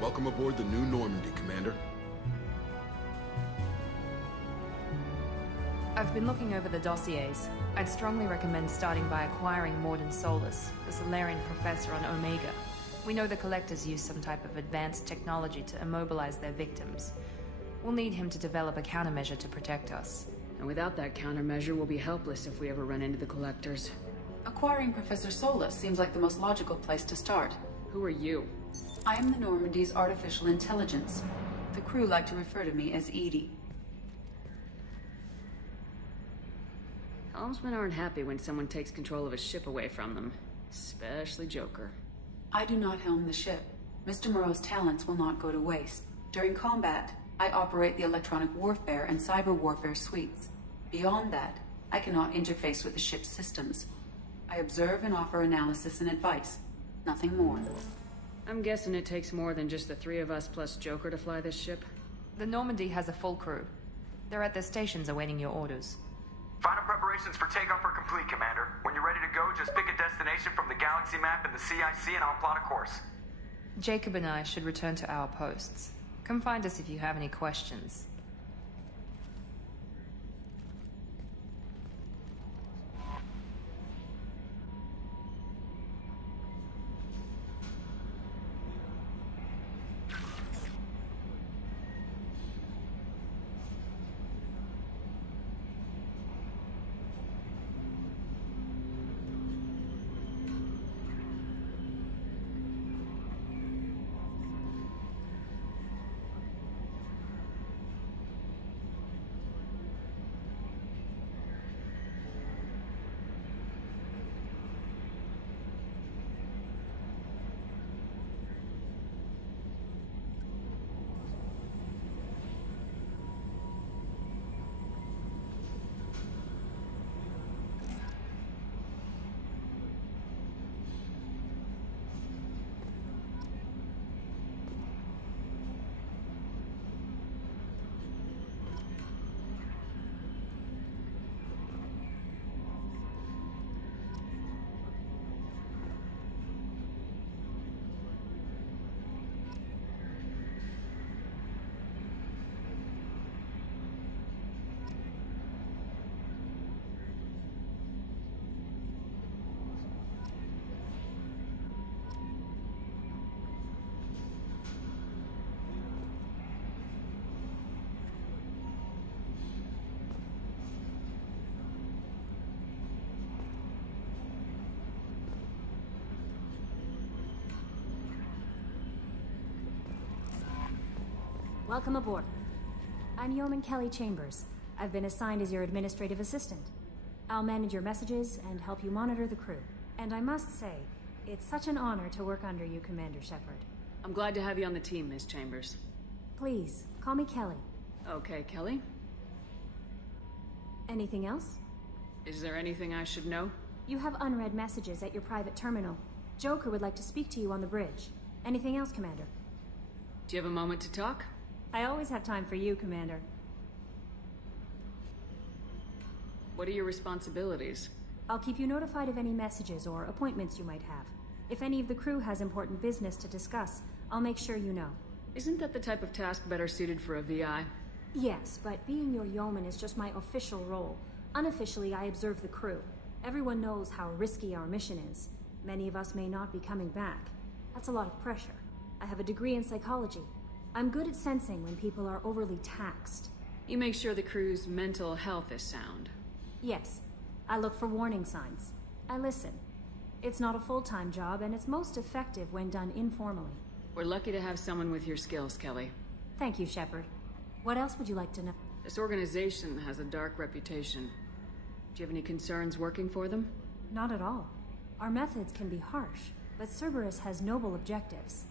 Welcome aboard the new Normandy, Commander. I've been looking over the dossiers. I'd strongly recommend starting by acquiring Morden Solus, the Solarian professor on Omega. We know the Collectors use some type of advanced technology to immobilize their victims. We'll need him to develop a countermeasure to protect us. And without that countermeasure, we'll be helpless if we ever run into the Collectors. Acquiring Professor Solus seems like the most logical place to start. Who are you? I am the Normandy's artificial intelligence. The crew like to refer to me as Edie. Helmsmen aren't happy when someone takes control of a ship away from them. Especially Joker. I do not helm the ship. Mr. Moreau's talents will not go to waste. During combat, I operate the electronic warfare and cyber warfare suites. Beyond that, I cannot interface with the ship's systems. I observe and offer analysis and advice. Nothing more. I'm guessing it takes more than just the three of us plus Joker to fly this ship? The Normandy has a full crew. They're at their stations awaiting your orders. Final preparations for takeoff are complete, Commander. When you're ready to go, just pick a destination from the galaxy map and the CIC and I'll plot a course. Jacob and I should return to our posts. Come find us if you have any questions. Welcome aboard. I'm Yeoman Kelly Chambers. I've been assigned as your administrative assistant. I'll manage your messages and help you monitor the crew. And I must say, it's such an honor to work under you, Commander Shepard. I'm glad to have you on the team, Miss Chambers. Please, call me Kelly. Okay, Kelly. Anything else? Is there anything I should know? You have unread messages at your private terminal. Joker would like to speak to you on the bridge. Anything else, Commander? Do you have a moment to talk? I always have time for you, Commander. What are your responsibilities? I'll keep you notified of any messages or appointments you might have. If any of the crew has important business to discuss, I'll make sure you know. Isn't that the type of task better suited for a VI? Yes, but being your yeoman is just my official role. Unofficially, I observe the crew. Everyone knows how risky our mission is. Many of us may not be coming back. That's a lot of pressure. I have a degree in psychology. I'm good at sensing when people are overly taxed. You make sure the crew's mental health is sound. Yes. I look for warning signs. I listen. It's not a full-time job, and it's most effective when done informally. We're lucky to have someone with your skills, Kelly. Thank you, Shepard. What else would you like to know? This organization has a dark reputation. Do you have any concerns working for them? Not at all. Our methods can be harsh, but Cerberus has noble objectives.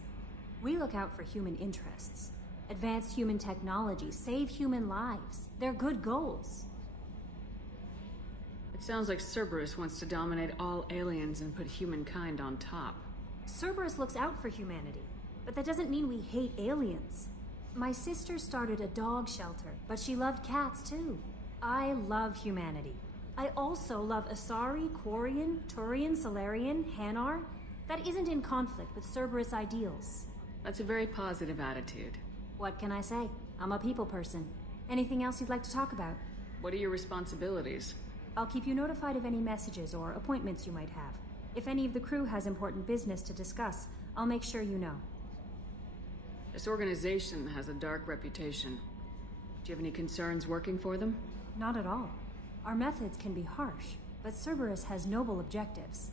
We look out for human interests. Advance human technology, save human lives. They're good goals. It sounds like Cerberus wants to dominate all aliens and put humankind on top. Cerberus looks out for humanity, but that doesn't mean we hate aliens. My sister started a dog shelter, but she loved cats too. I love humanity. I also love Asari, Quarian, Turian, Solarian, Hanar. That isn't in conflict with Cerberus ideals. That's a very positive attitude. What can I say? I'm a people person. Anything else you'd like to talk about? What are your responsibilities? I'll keep you notified of any messages or appointments you might have. If any of the crew has important business to discuss, I'll make sure you know. This organization has a dark reputation. Do you have any concerns working for them? Not at all. Our methods can be harsh, but Cerberus has noble objectives.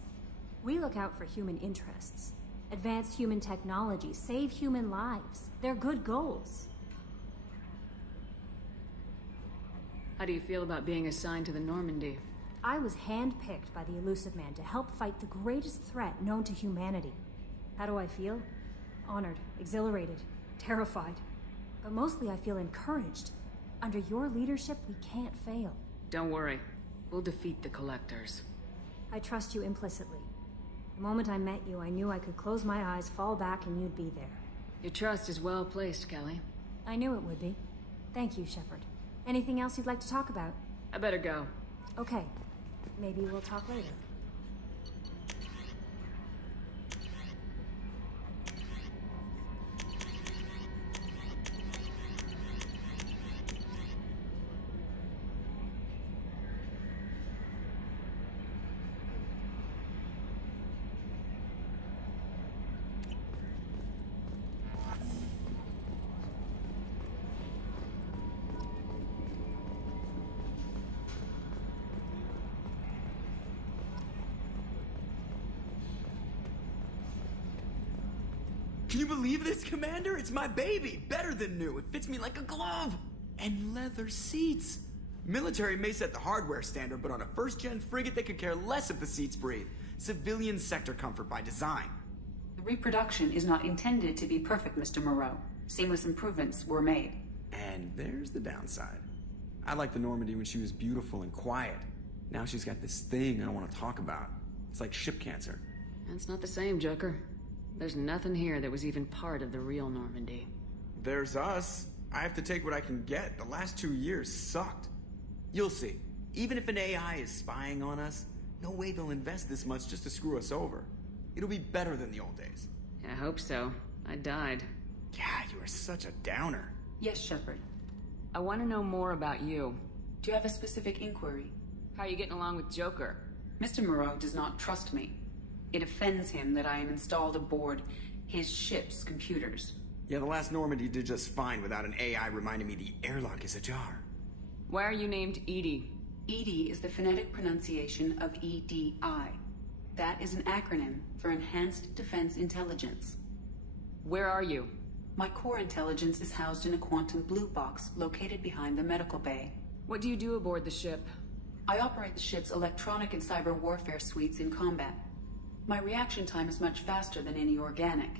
We look out for human interests. Advance human technology, save human lives. They're good goals. How do you feel about being assigned to the Normandy? I was handpicked by the Elusive Man to help fight the greatest threat known to humanity. How do I feel? Honored, exhilarated, terrified. But mostly I feel encouraged. Under your leadership, we can't fail. Don't worry. We'll defeat the Collectors. I trust you implicitly. The moment I met you, I knew I could close my eyes, fall back, and you'd be there. Your trust is well placed, Kelly. I knew it would be. Thank you, Shepard. Anything else you'd like to talk about? I better go. Okay. Maybe we'll talk later. Can you believe this, Commander? It's my baby! Better than new. It fits me like a glove! And leather seats! Military may set the hardware standard, but on a first-gen frigate, they could care less if the seats breathe. Civilian sector comfort by design. The reproduction is not intended to be perfect, Mr. Moreau. Seamless improvements were made. And there's the downside. I liked the Normandy when she was beautiful and quiet. Now she's got this thing I don't want to talk about. It's like ship cancer. That's not the same, Joker. There's nothing here that was even part of the real Normandy. There's us. I have to take what I can get. The last 2 years sucked. You'll see. Even if an AI is spying on us, no way they'll invest this much just to screw us over. It'll be better than the old days. I hope so. I died. Yeah, you are such a downer. Yes, Shepard. I want to know more about you. Do you have a specific inquiry? How are you getting along with Joker? Mr. Moreau does not trust me. It offends him that I am installed aboard his ship's computers. Yeah, the last Normandy did just fine without an AI reminding me the airlock is ajar. Why are you named Edie? EDI is the phonetic pronunciation of EDI. That is an acronym for Enhanced Defense Intelligence. Where are you? My core intelligence is housed in a quantum blue box located behind the medical bay. What do you do aboard the ship? I operate the ship's electronic and cyber warfare suites in combat. My reaction time is much faster than any organic.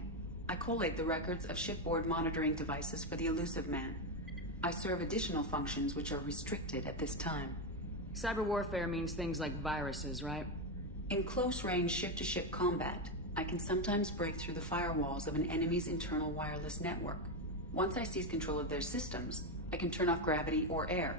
I collate the records of shipboard monitoring devices for the Elusive Man. I serve additional functions which are restricted at this time. Cyber warfare means things like viruses, right? In close-range ship-to-ship combat, I can sometimes break through the firewalls of an enemy's internal wireless network. Once I seize control of their systems, I can turn off gravity or air.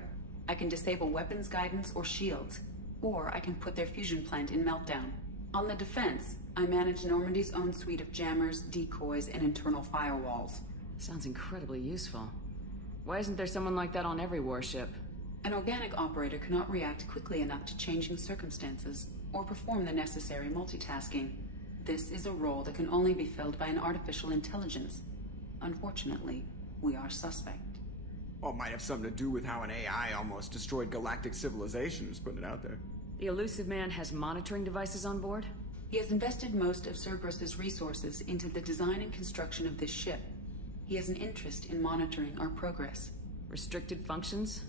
I can disable weapons guidance or shields, or I can put their fusion plant in meltdown. On the defense, I manage Normandy's own suite of jammers, decoys, and internal firewalls. Sounds incredibly useful. Why isn't there someone like that on every warship? An organic operator cannot react quickly enough to changing circumstances, or perform the necessary multitasking. This is a role that can only be filled by an artificial intelligence. Unfortunately, we are suspect. Well, it might have something to do with how an AI almost destroyed galactic civilization, just putting it out there. The Elusive Man has monitoring devices on board? He has invested most of Cerberus's resources into the design and construction of this ship. He has an interest in monitoring our progress. Restricted functions?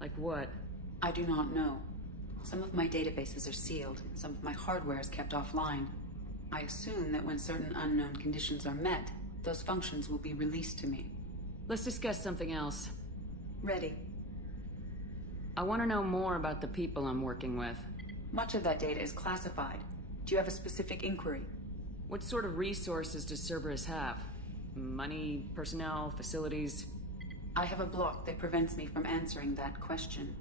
Like what? I do not know. Some of my databases are sealed, some of my hardware is kept offline. I assume that when certain unknown conditions are met, those functions will be released to me. Let's discuss something else. Ready. I want to know more about the people I'm working with. Much of that data is classified. Do you have a specific inquiry? What sort of resources does Cerberus have? Money, personnel, facilities? I have a block that prevents me from answering that question.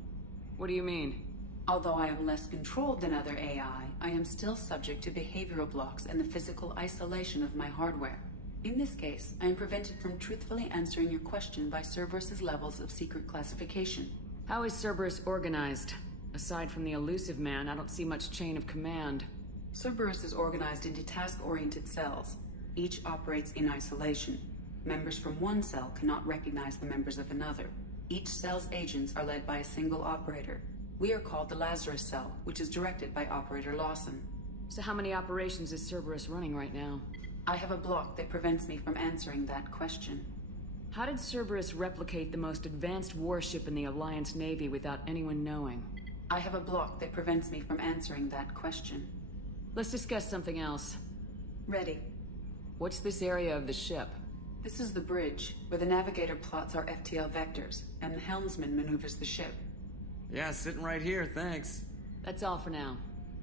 What do you mean? Although I am less controlled than other AI, I am still subject to behavioral blocks and the physical isolation of my hardware. In this case, I am prevented from truthfully answering your question by Cerberus's levels of secret classification. How is Cerberus organized? Aside from the elusive man, I don't see much chain of command. Cerberus is organized into task-oriented cells. Each operates in isolation. Members from one cell cannot recognize the members of another. Each cell's agents are led by a single operator. We are called the Lazarus Cell, which is directed by Operator Lawson. So how many operations is Cerberus running right now? I have a block that prevents me from answering that question. How did Cerberus replicate the most advanced warship in the Alliance Navy without anyone knowing? I have a block that prevents me from answering that question. Let's discuss something else. Ready. What's this area of the ship? This is the bridge, where the navigator plots our FTL vectors, and the helmsman maneuvers the ship. Yeah, sitting right here, thanks. That's all for now.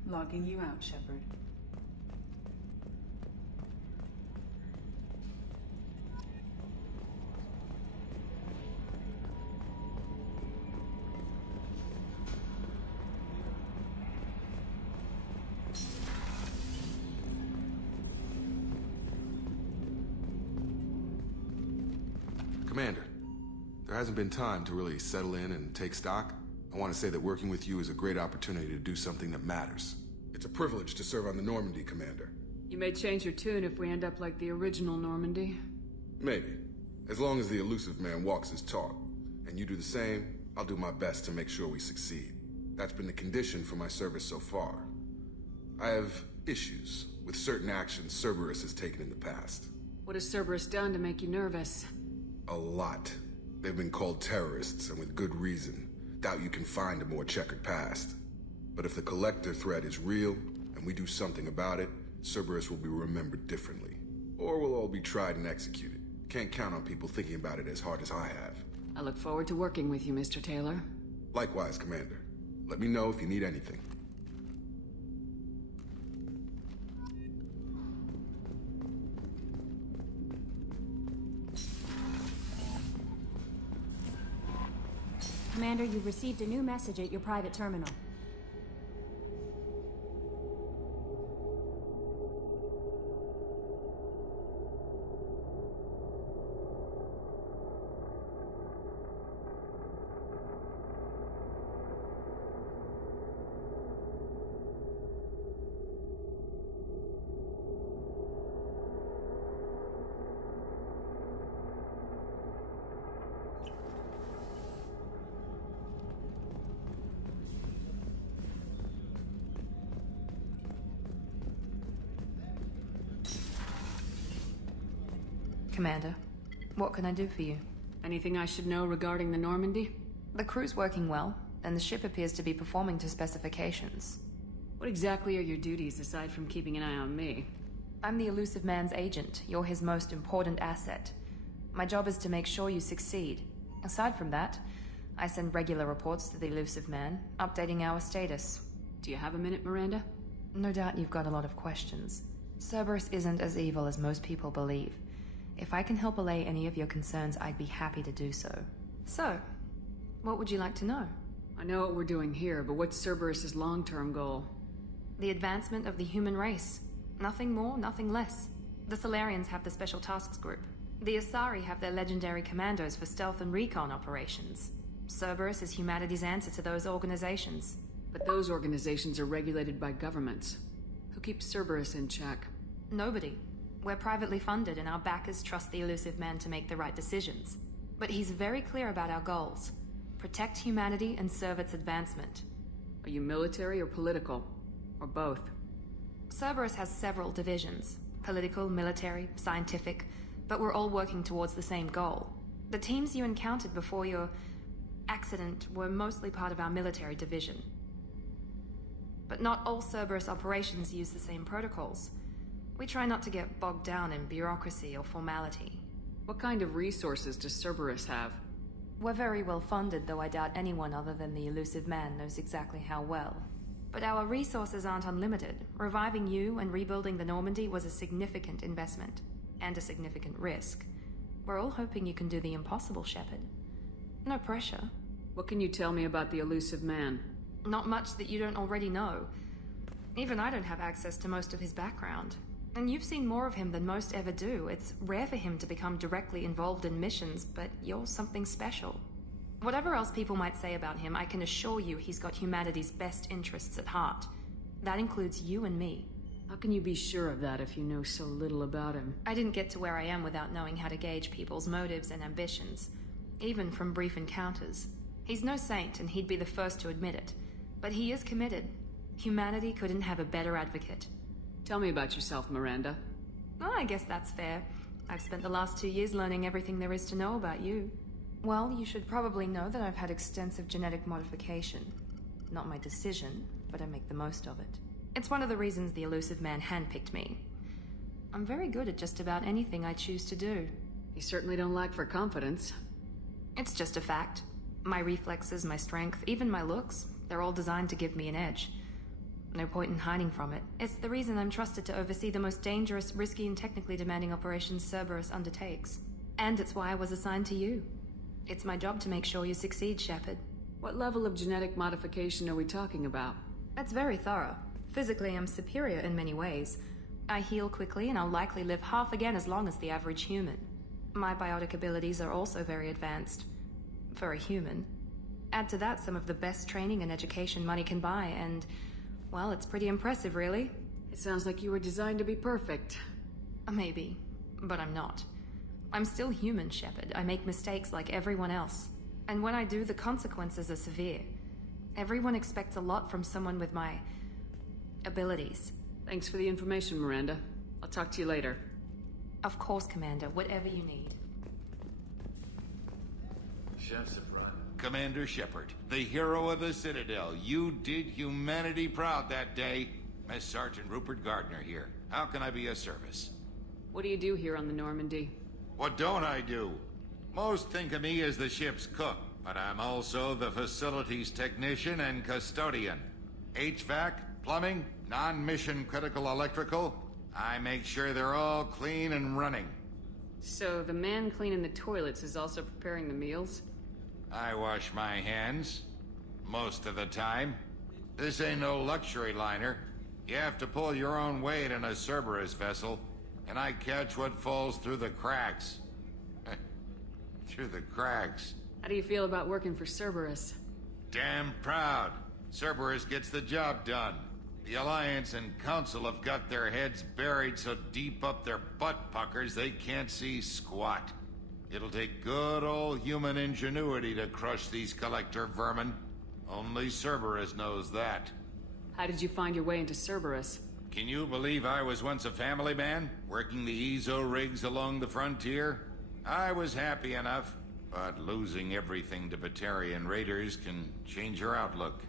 Logging you out, Shepard. Commander, there hasn't been time to really settle in and take stock. I want to say that working with you is a great opportunity to do something that matters. It's a privilege to serve on the Normandy, Commander. You may change your tune if we end up like the original Normandy. Maybe. As long as the elusive man walks his talk. And you do the same, I'll do my best to make sure we succeed. That's been the condition for my service so far. I have issues with certain actions Cerberus has taken in the past. What has Cerberus done to make you nervous? A lot. They've been called terrorists, and with good reason. Doubt you can find a more checkered past. But if the Collector threat is real, and we do something about it, Cerberus will be remembered differently. Or we'll all be tried and executed. Can't count on people thinking about it as hard as I have. I look forward to working with you, Mr. Taylor. Likewise, Commander. Let me know if you need anything. Commander, you've received a new message at your private terminal. Commander, what can I do for you? Anything I should know regarding the Normandy? The crew's working well, and the ship appears to be performing to specifications. What exactly are your duties aside from keeping an eye on me? I'm the elusive man's agent. You're his most important asset. My job is to make sure you succeed. Aside from that, I send regular reports to the elusive man, updating our status. Do you have a minute, Miranda? No doubt you've got a lot of questions. Cerberus isn't as evil as most people believe. If I can help allay any of your concerns, I'd be happy to do so. So, what would you like to know? I know what we're doing here, but what's Cerberus's long-term goal? The advancement of the human race. Nothing more, nothing less. The Solarians have the Special Tasks Group. The Asari have their legendary commandos for stealth and recon operations. Cerberus is humanity's answer to those organizations. But those organizations are regulated by governments. Who keeps Cerberus in check? Nobody. We're privately funded and our backers trust the elusive man to make the right decisions. But he's very clear about our goals. Protect humanity and serve its advancement. Are you military or political? Or both? Cerberus has several divisions. Political, military, scientific. But we're all working towards the same goal. The teams you encountered before your accident were mostly part of our military division. But not all Cerberus operations use the same protocols. We try not to get bogged down in bureaucracy or formality. What kind of resources does Cerberus have? We're very well funded, though I doubt anyone other than the elusive man knows exactly how well. But our resources aren't unlimited. Reviving you and rebuilding the Normandy was a significant investment. And a significant risk. We're all hoping you can do the impossible, Shepard. No pressure. What can you tell me about the elusive man? Not much that you don't already know. Even I don't have access to most of his background. And you've seen more of him than most ever do. It's rare for him to become directly involved in missions, but you're something special. Whatever else people might say about him, I can assure you he's got humanity's best interests at heart. That includes you and me. How can you be sure of that if you know so little about him? I didn't get to where I am without knowing how to gauge people's motives and ambitions, even from brief encounters. He's no saint, and he'd be the first to admit it. But he is committed. Humanity couldn't have a better advocate. Tell me about yourself, Miranda. Well, I guess that's fair. I've spent the last 2 years learning everything there is to know about you. Well, you should probably know that I've had extensive genetic modification. Not my decision, but I make the most of it. It's one of the reasons the elusive man handpicked me. I'm very good at just about anything I choose to do. You certainly don't lack for confidence. It's just a fact. My reflexes, my strength, even my looks, they're all designed to give me an edge. No point in hiding from it. It's the reason I'm trusted to oversee the most dangerous, risky, and technically demanding operations Cerberus undertakes. And it's why I was assigned to you. It's my job to make sure you succeed, Shepard. What level of genetic modification are we talking about? That's very thorough. Physically, I'm superior in many ways. I heal quickly, and I'll likely live half again as long as the average human. My biotic abilities are also very advanced. For a human. Add to that some of the best training and education money can buy, and... well, it's pretty impressive, really. It sounds like you were designed to be perfect. Maybe, but I'm not. I'm still human, Shepard. I make mistakes like everyone else. And when I do, the consequences are severe. Everyone expects a lot from someone with my... abilities. Thanks for the information, Miranda. I'll talk to you later. Of course, Commander. Whatever you need. Chef Safran. Commander Shepard, the hero of the Citadel. You did humanity proud that day. Mess Sergeant Rupert Gardner here. How can I be of service? What do you do here on the Normandy? What don't I do? Most think of me as the ship's cook, but I'm also the facilities technician and custodian. HVAC, plumbing, non-mission critical electrical. I make sure they're all clean and running. So the man cleaning the toilets is also preparing the meals? I wash my hands. Most of the time. This ain't no luxury liner. You have to pull your own weight in a Cerberus vessel, and I catch what falls through the cracks. Through the cracks. How do you feel about working for Cerberus? Damn proud. Cerberus gets the job done. The Alliance and Council have got their heads buried so deep up their butt puckers they can't see squat. It'll take good old human ingenuity to crush these collector vermin. Only Cerberus knows that. How did you find your way into Cerberus? Can you believe I was once a family man, working the Ezo rigs along the frontier? I was happy enough, but losing everything to Batarian raiders can change your outlook.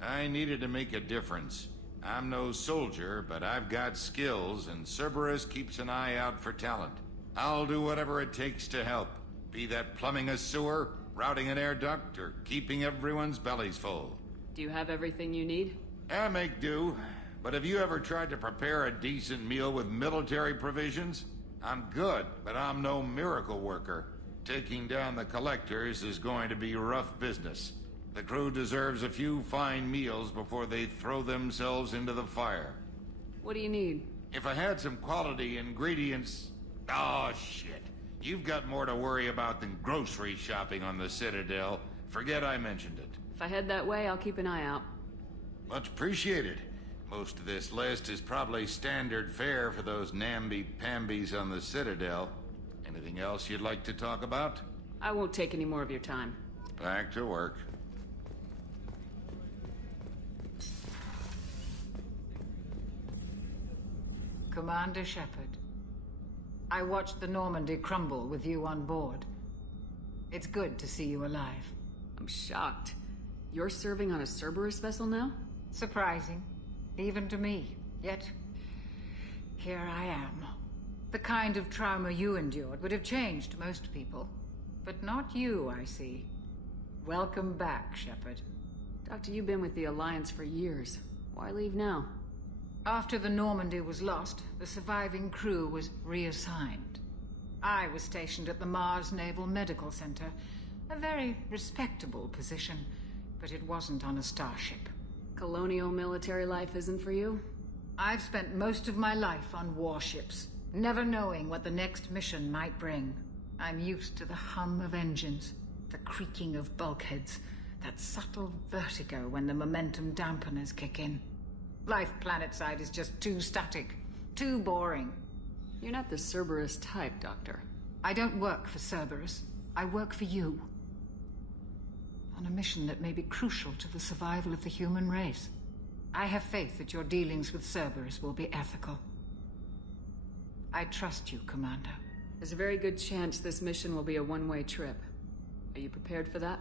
I needed to make a difference. I'm no soldier, but I've got skills, and Cerberus keeps an eye out for talent. I'll do whatever it takes to help. Be that plumbing a sewer, routing an air duct, or keeping everyone's bellies full. Do you have everything you need? I make do. But have you ever tried to prepare a decent meal with military provisions? I'm good, but I'm no miracle worker. Taking down the collectors is going to be rough business. The crew deserves a few fine meals before they throw themselves into the fire. What do you need? If I had some quality ingredients... Oh, shit. You've got more to worry about than grocery shopping on the Citadel. Forget I mentioned it. If I head that way, I'll keep an eye out. Much appreciated. Most of this list is probably standard fare for those namby-pambies on the Citadel. Anything else you'd like to talk about? I won't take any more of your time. Back to work. Commander Shepard, I watched the Normandy crumble with you on board. It's good to see you alive. I'm shocked. You're serving on a Cerberus vessel now? Surprising, even to me. Yet, here I am. The kind of trauma you endured would have changed most people. But not you, I see. Welcome back, Shepard. Doctor, you've been with the Alliance for years. Why leave now? After the Normandy was lost, the surviving crew was reassigned. I was stationed at the Mars Naval Medical Center, a very respectable position, but it wasn't on a starship. Colonial military life isn't for you? I've spent most of my life on warships, never knowing what the next mission might bring. I'm used to the hum of engines, the creaking of bulkheads, that subtle vertigo when the momentum dampeners kick in. Life planetside is just too static, too boring. You're not the Cerberus type, Doctor. I don't work for Cerberus. I work for you. On a mission that may be crucial to the survival of the human race. I have faith that your dealings with Cerberus will be ethical. I trust you, Commander. There's a very good chance this mission will be a one-way trip. Are you prepared for that?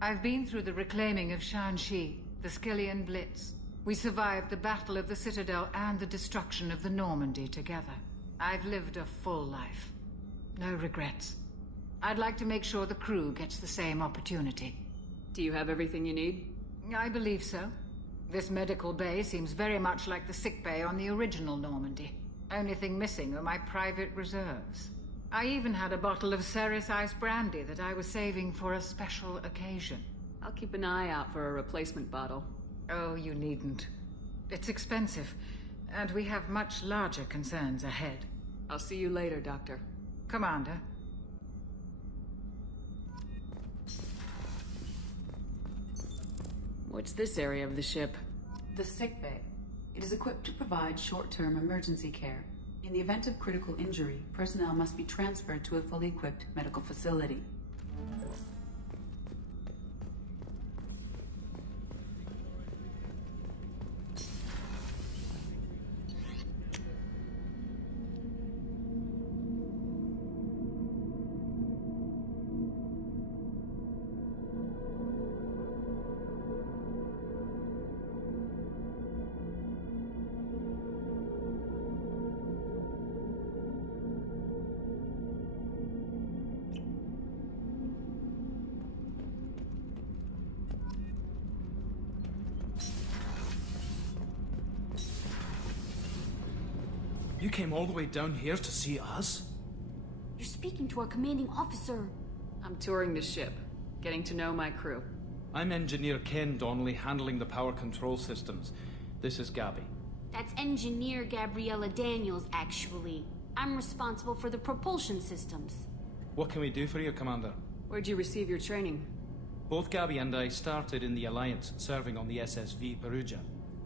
I've been through the reclaiming of Shanxi, the Skillian Blitz. We survived the Battle of the Citadel and the destruction of the Normandy together. I've lived a full life. No regrets. I'd like to make sure the crew gets the same opportunity. Do you have everything you need? I believe so. This medical bay seems very much like the sick bay on the original Normandy. Only thing missing are my private reserves. I even had a bottle of Ceres Ice Brandy that I was saving for a special occasion. I'll keep an eye out for a replacement bottle. Oh, you needn't. It's expensive, and we have much larger concerns ahead. I'll see you later, Doctor. Commander. What's this area of the ship? The sick bay. It is equipped to provide short-term emergency care. In the event of critical injury, personnel must be transferred to a fully equipped medical facility. You came all the way down here to see us? You're speaking to our commanding officer. I'm touring the ship, getting to know my crew. I'm Engineer Ken Donnelly, handling the power control systems. This is Gabby. That's Engineer Gabriella Daniels, actually. I'm responsible for the propulsion systems. What can we do for you, Commander? Where'd you receive your training? Both Gabby and I started in the Alliance, serving on the SSV Perugia.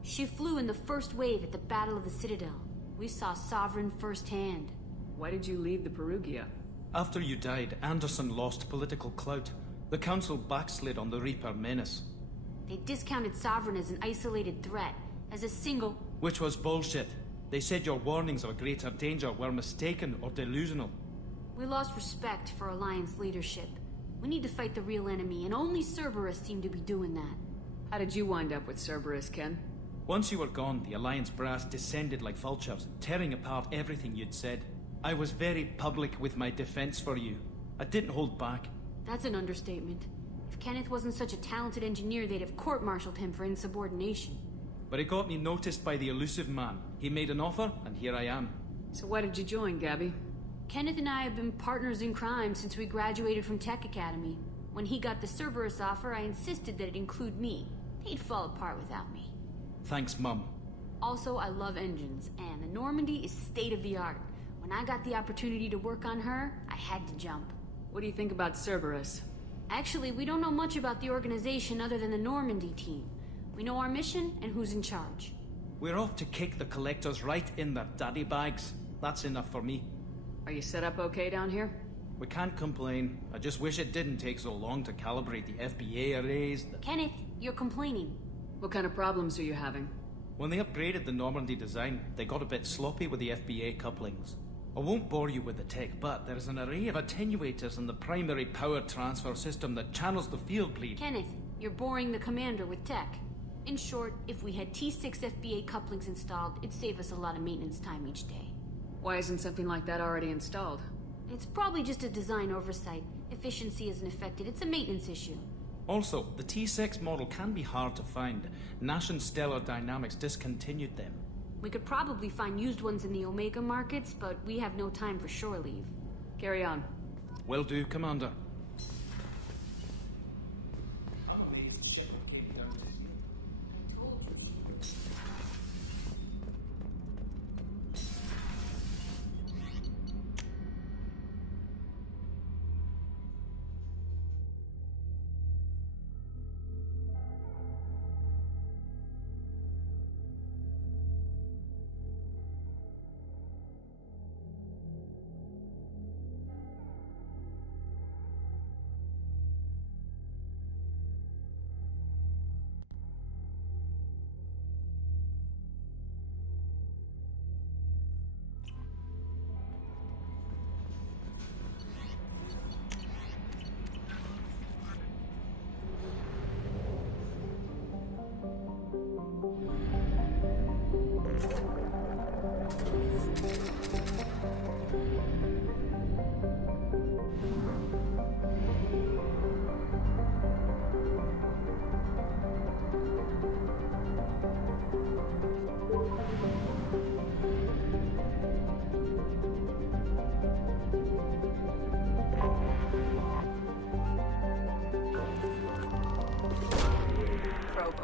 She flew in the first wave at the Battle of the Citadel. We saw Sovereign firsthand. Why did you leave the Perugia? After you died, Anderson lost political clout. The Council backslid on the Reaper menace. They discounted Sovereign as an isolated threat, as a single... Which was bullshit. They said your warnings of a greater danger were mistaken or delusional. We lost respect for Alliance leadership. We need to fight the real enemy, and only Cerberus seemed to be doing that. How did you wind up with Cerberus, Ken? Once you were gone, the Alliance brass descended like vultures, tearing apart everything you'd said. I was very public with my defense for you. I didn't hold back. That's an understatement. If Kenneth wasn't such a talented engineer, they'd have court-martialed him for insubordination. But it got me noticed by the elusive man. He made an offer, and here I am. So why did you join, Gabby? Kenneth and I have been partners in crime since we graduated from Tech Academy. When he got the Cerberus offer, I insisted that it include me. They'd fall apart without me. Thanks, Mum. Also, I love engines, and the Normandy is state-of-the-art. When I got the opportunity to work on her, I had to jump. What do you think about Cerberus? Actually, we don't know much about the organization other than the Normandy team. We know our mission and who's in charge. We're off to kick the Collectors right in their daddy bags. That's enough for me. Are you set up okay down here? We can't complain. I just wish it didn't take so long to calibrate the FBA arrays. Kenneth, you're complaining. What kind of problems are you having? When they upgraded the Normandy design, they got a bit sloppy with the FBA couplings. I won't bore you with the tech, but there is an array of attenuators in the primary power transfer system that channels the field bleed. Kenneth, you're boring the commander with tech. In short, if we had T6 FBA couplings installed, it'd save us a lot of maintenance time each day. Why isn't something like that already installed? It's probably just a design oversight. Efficiency isn't affected, it's a maintenance issue. Also, the T6 model can be hard to find. Nash and Stellar Dynamics discontinued them. We could probably find used ones in the Omega markets, but we have no time for shore leave. Carry on. Will do, Commander.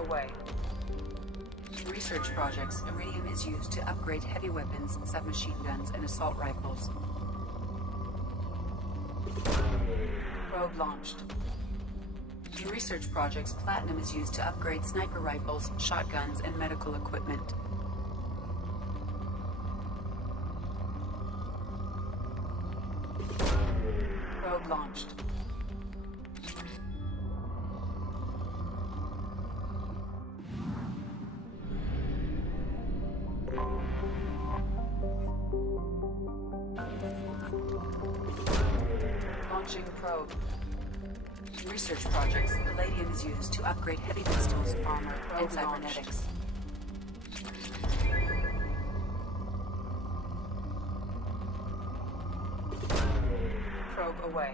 away. In research projects, iridium is used to upgrade heavy weapons, submachine guns, and assault rifles. Probe launched. In research projects, platinum is used to upgrade sniper rifles, shotguns, and medical equipment. Probe launched. Launching probe. In research projects, palladium is used to upgrade heavy pistols, armor, and cybernetics. Probe away.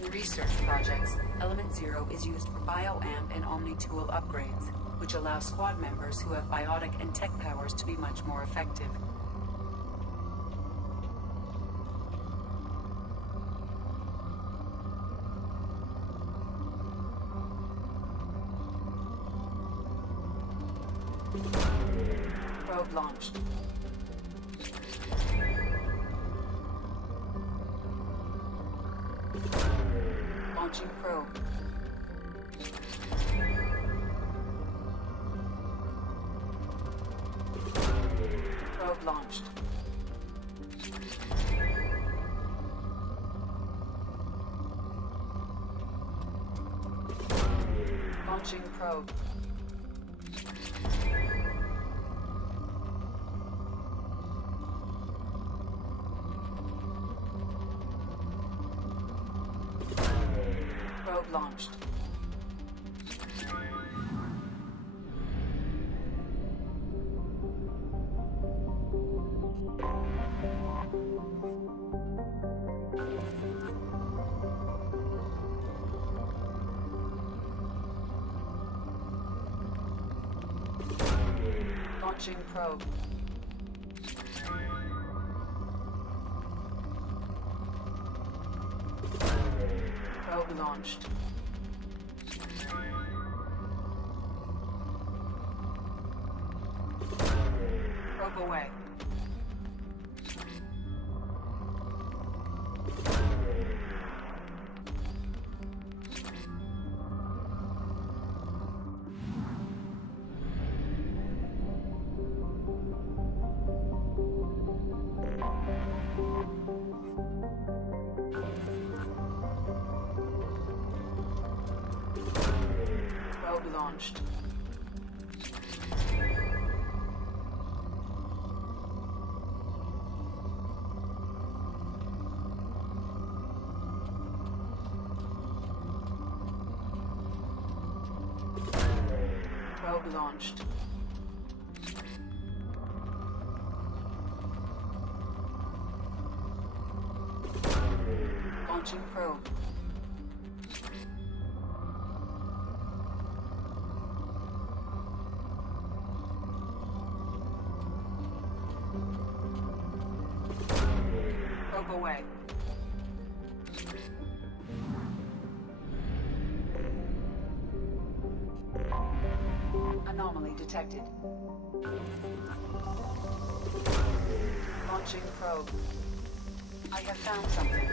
In research projects, Element Zero is used for BioAmp and Omni-tool upgrades, which allow squad members who have biotic and tech powers to be much more effective. Probe launched. Launching probe. Probe launched. Launching probe. Probe launched. Launching probe. Probe launched. Probe away. Probe launched. Probe launched. Launching probe. Probe away. Anomaly detected. Launching probe. I have found something.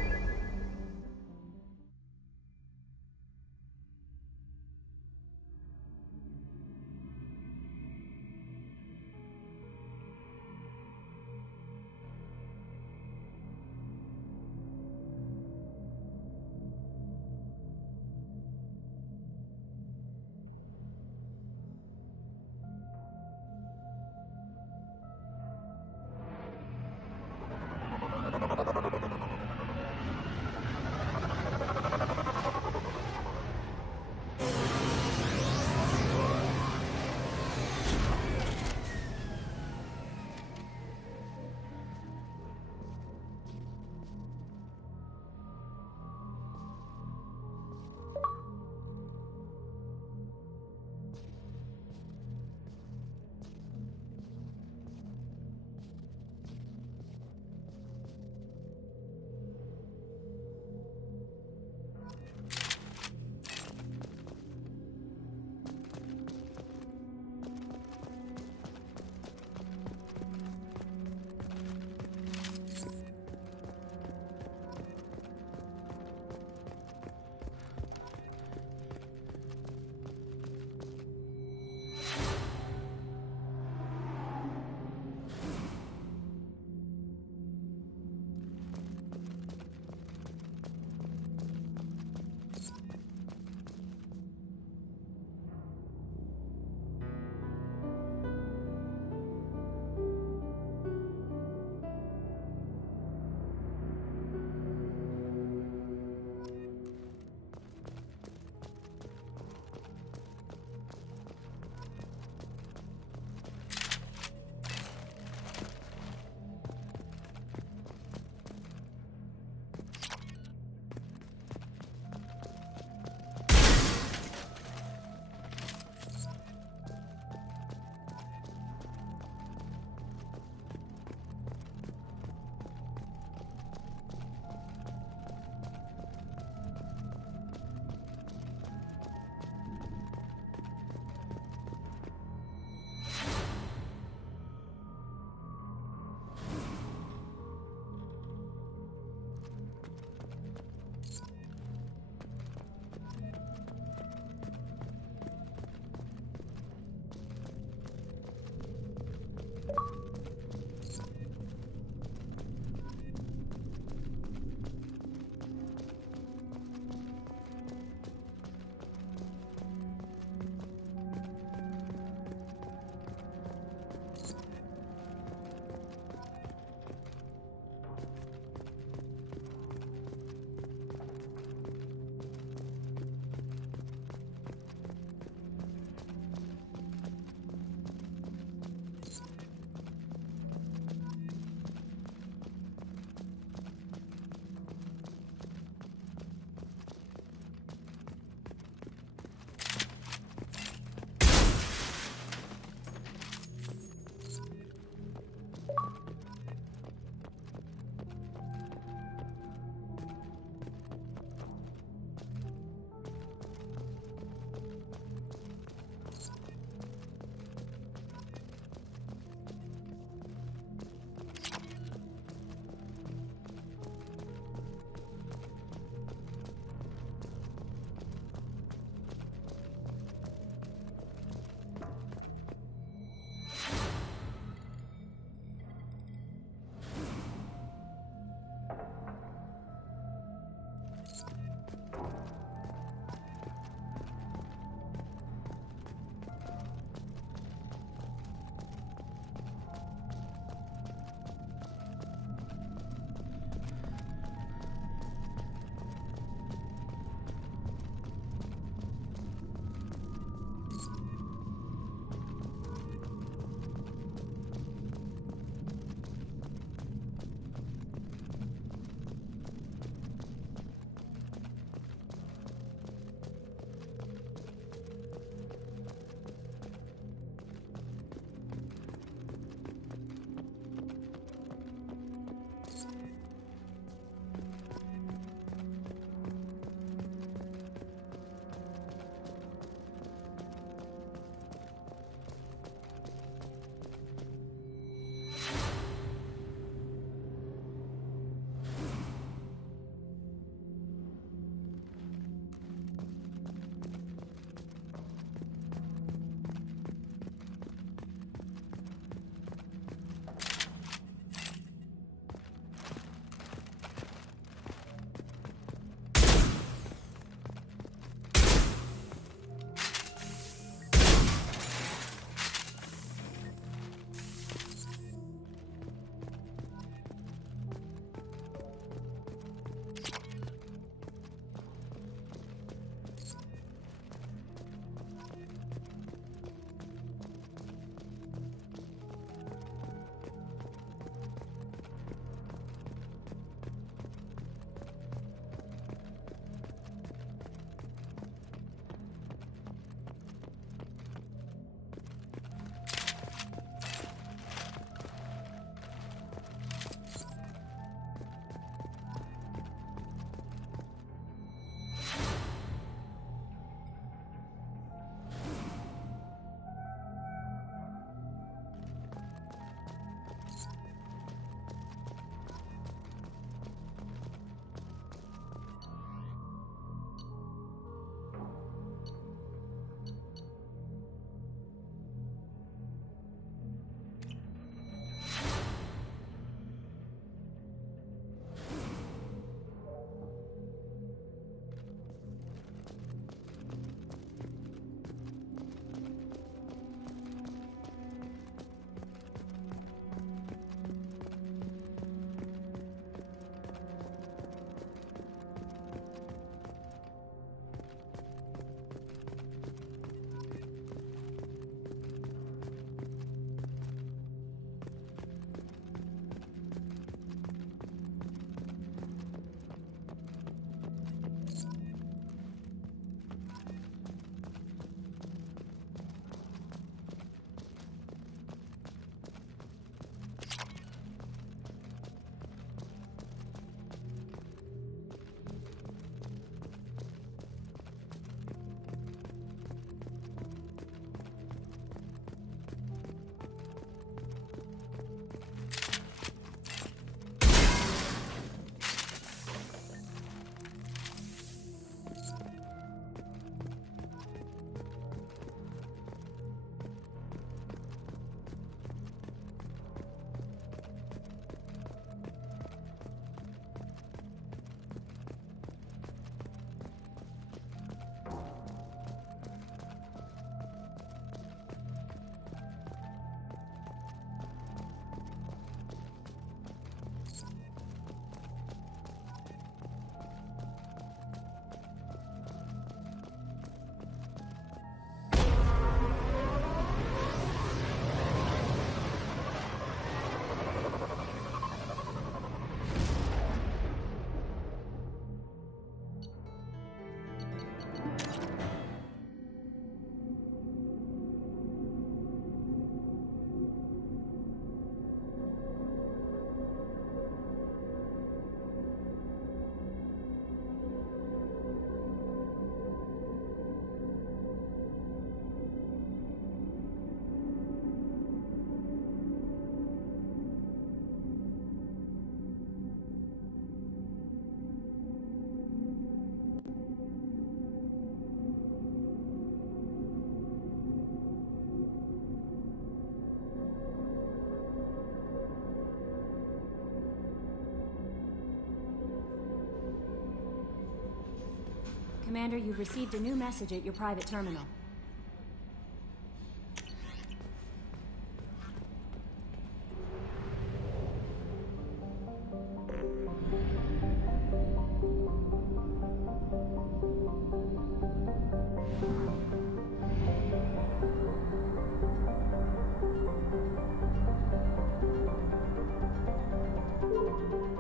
Commander, you've received a new message at your private terminal.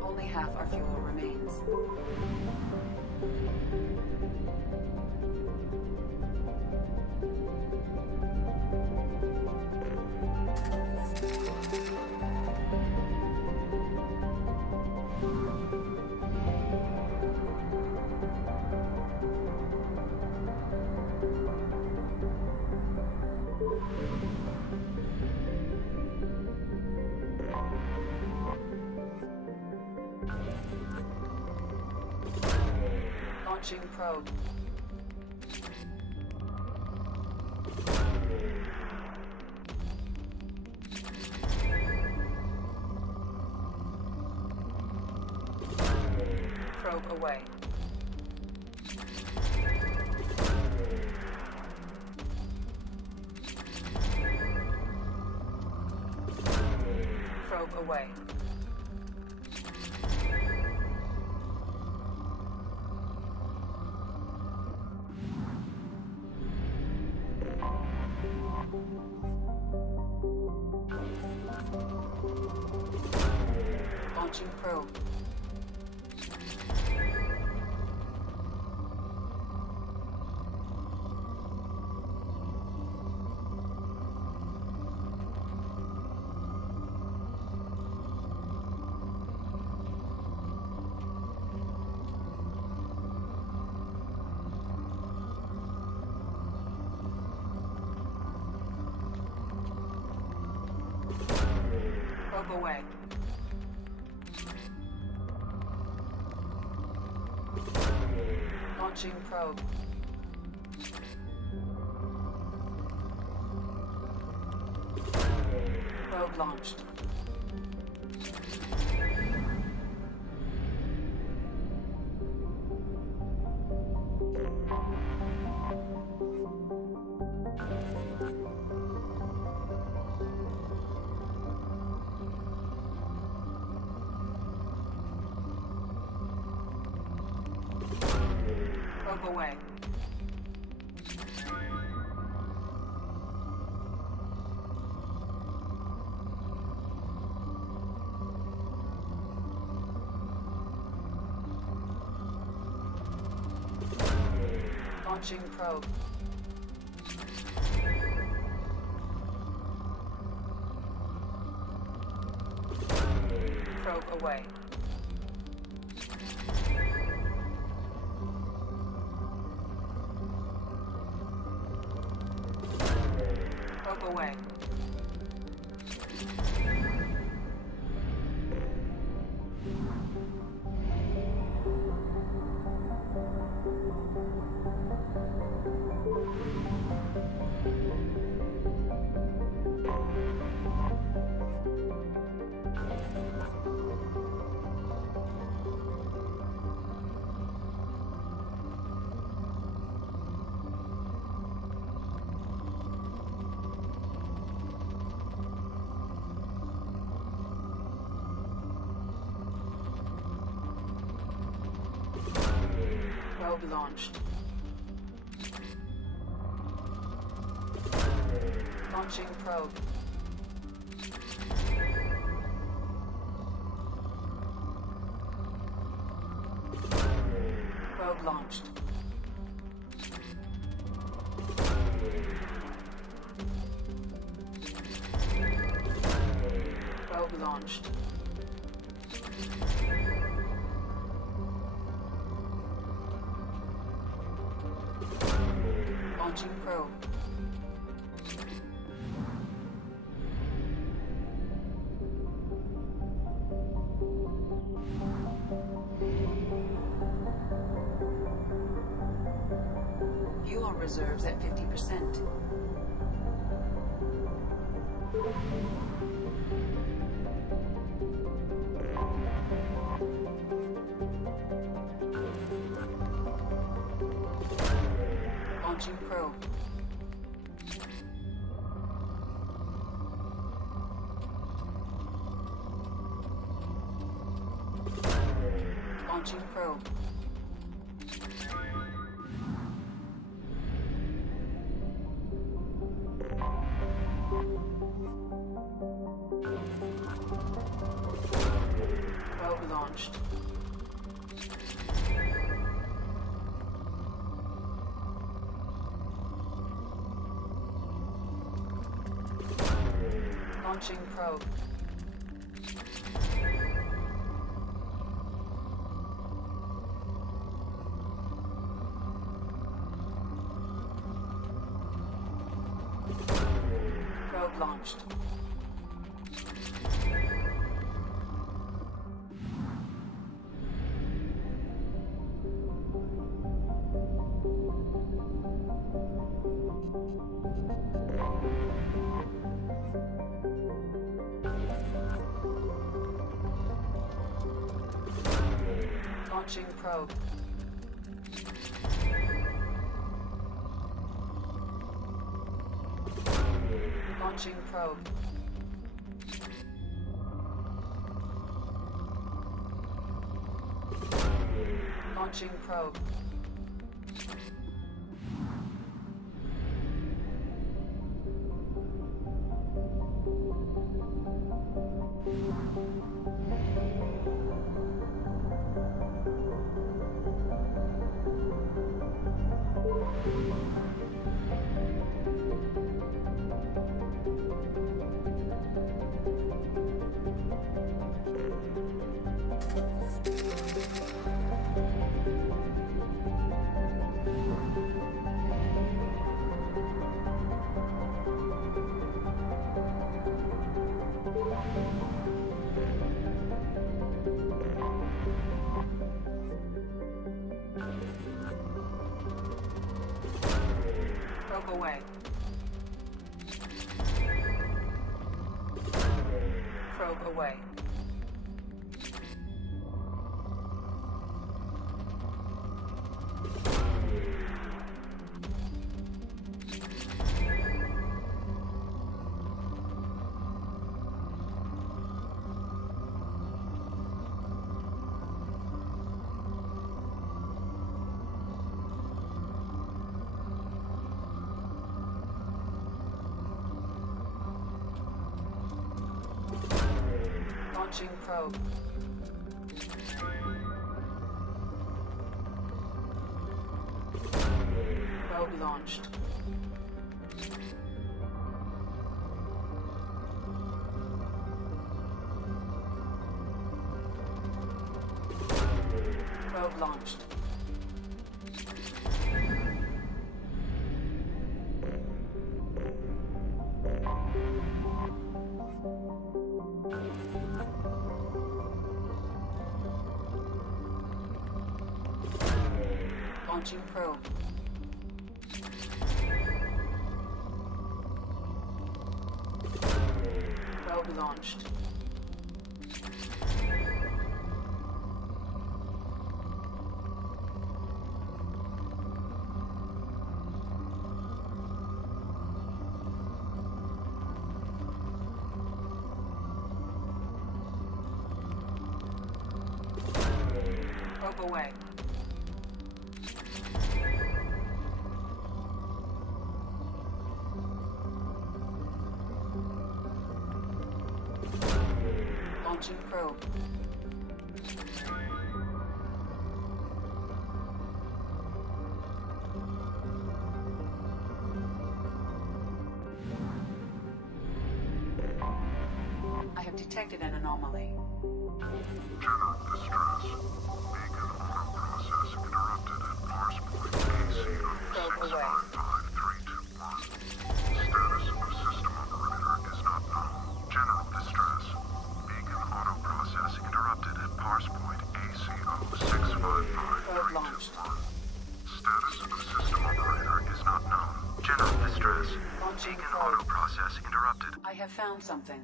Only half our fuel remains. Launching probe. Probe away. Probe away. Launching probe. Probe away. Launching probe. Probe launched. Probe away. Launching probe. Probe away. Probe away. Probe launched. Launching probe. Probe launched. Probe launched. Launching probe. Fuel reserves at 50%. Launching probe. Launching probe. Probe launched. Launching probe. Probe launched. Launching probe. Launching probe. Launching probe. Probe away. Probe away. Launching probe. Probe launched. Probe launched. Launching probe. Probe launched. Probe away. Launching probe. I have detected an anomaly. General distress. Beacon auto process interrupted at parse point AC Probe away. 65531. Status of system operator is not known. General distress. Beacon auto process interrupted at parse point ACO 65531. Status of system operator is not known. General distress. Launching Beacon probe. auto process interrupted. I have found something.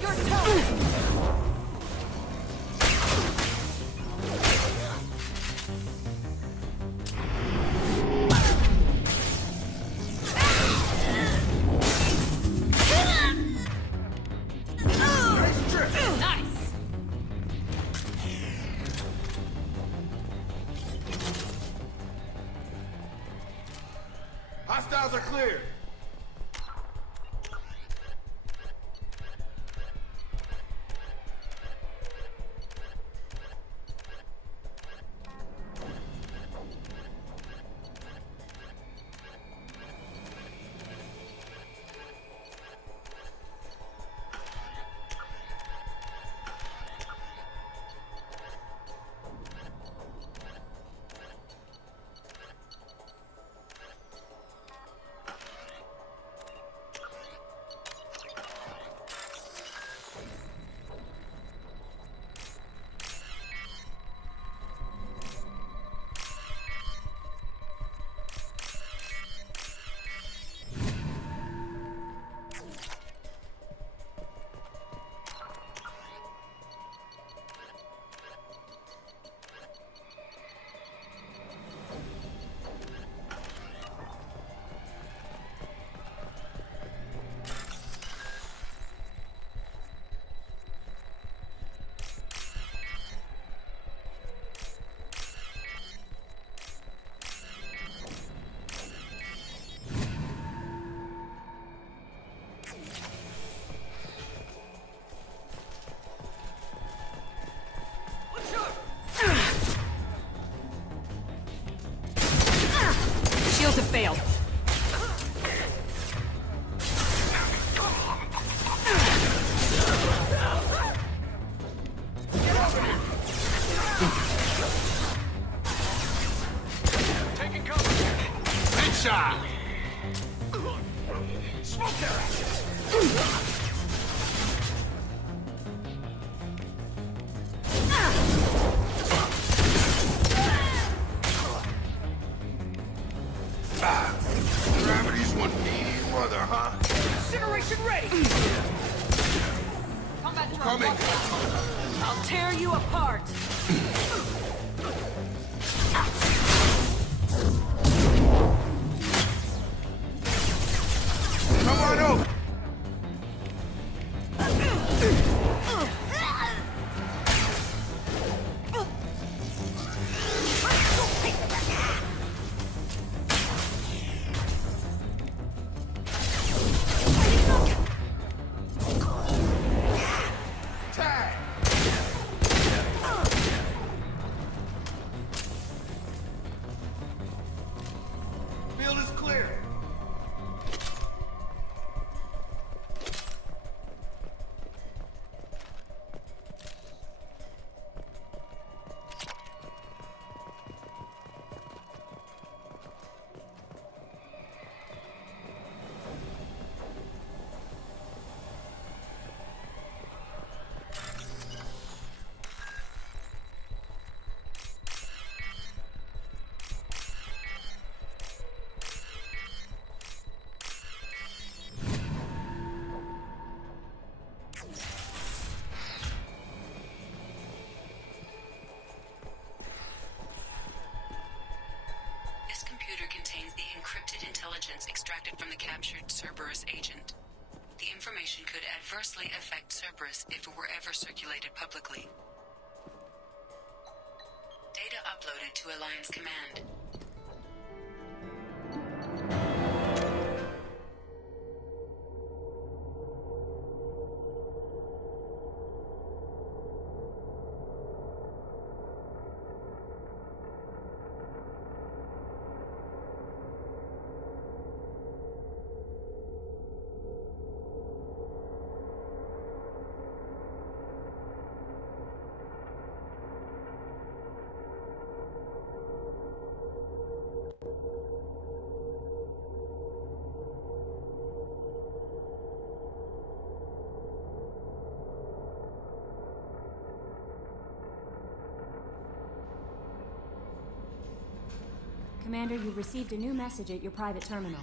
Your toe! Hostiles are clear. Shields have failed. Taking cover. Headshot! Smoke their asses. Gravity's one mean mother, huh? Incineration ready! Combat drone. Coming. I'll tear you apart. Come on over. Tag. Field is clear. This computer contains the encrypted intelligence extracted from the captured Cerberus agent. The information could adversely affect Cerberus if it were ever circulated publicly. Data uploaded to Alliance Command. Commander, you've received a new message at your private terminal.